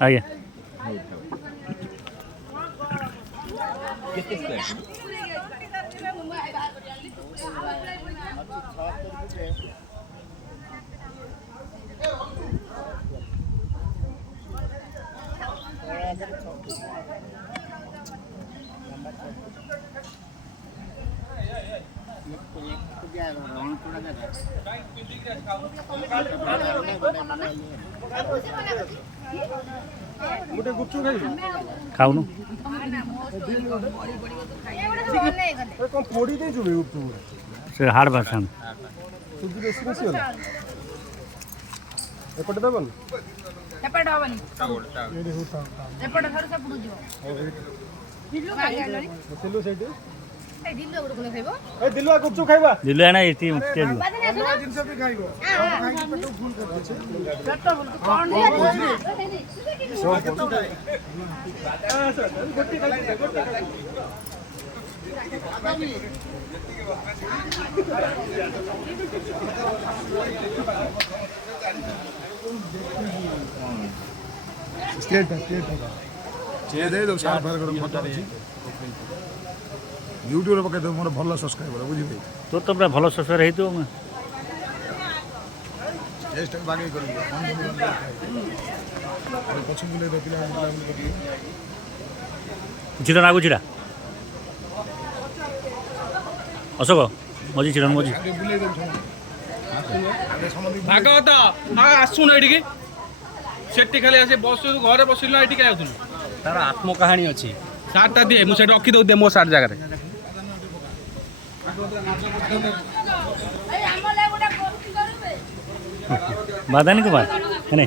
ଆଜ୍ଞା ଖାଉନୁ ସେ ହାର୍ଡ଼ ଭାଷା ଏପଟେ ଦେବନି ଏପଟେ ହବନି ଏପଟେ ଘର ସେପଟୁ ଯିବ ସିଲୁ ସେଇଠି ଏ ଦିଲ୍ଲୀ ଗୋଟେ କୋଲେ ଖାଇବ ଏ ଦିଲୁଆ ଗୁପଚୁପ ଖାଇବା ଦିଲୁ ଆଣା ଏଠି ତେଲ ଅଲଗା ଜିନିଷ ବି ଖାଇବ ଖାଇକି ପେଟ ଫୁଲ କରିଦେଇଛି ପେଟ ବୁଲ କଣ ଗୋଟି ଖାଇକି स्टेट चेयर दे दो सार भर कर फोटो अछि यूट्यूब रे पके दो मोर भलो सब्सक्राइबर बुझि भाई तो पूरा भल ससर है तो टेस्ट बागे करी पछन बुले दे पिला करी चिड़ा नागु चिड़ा अशोक मजी चिड़ा मजी बुले दे भागवत आसुन एटिकी सेठी खाली आसे बस घरे बसिलु एटिकी आउथुनु तार आत्मकाहानी अच्छी सार्टटा दिए मु सेठी रखी दउ दे मो सार्ट जगह रे बादानी कुमार है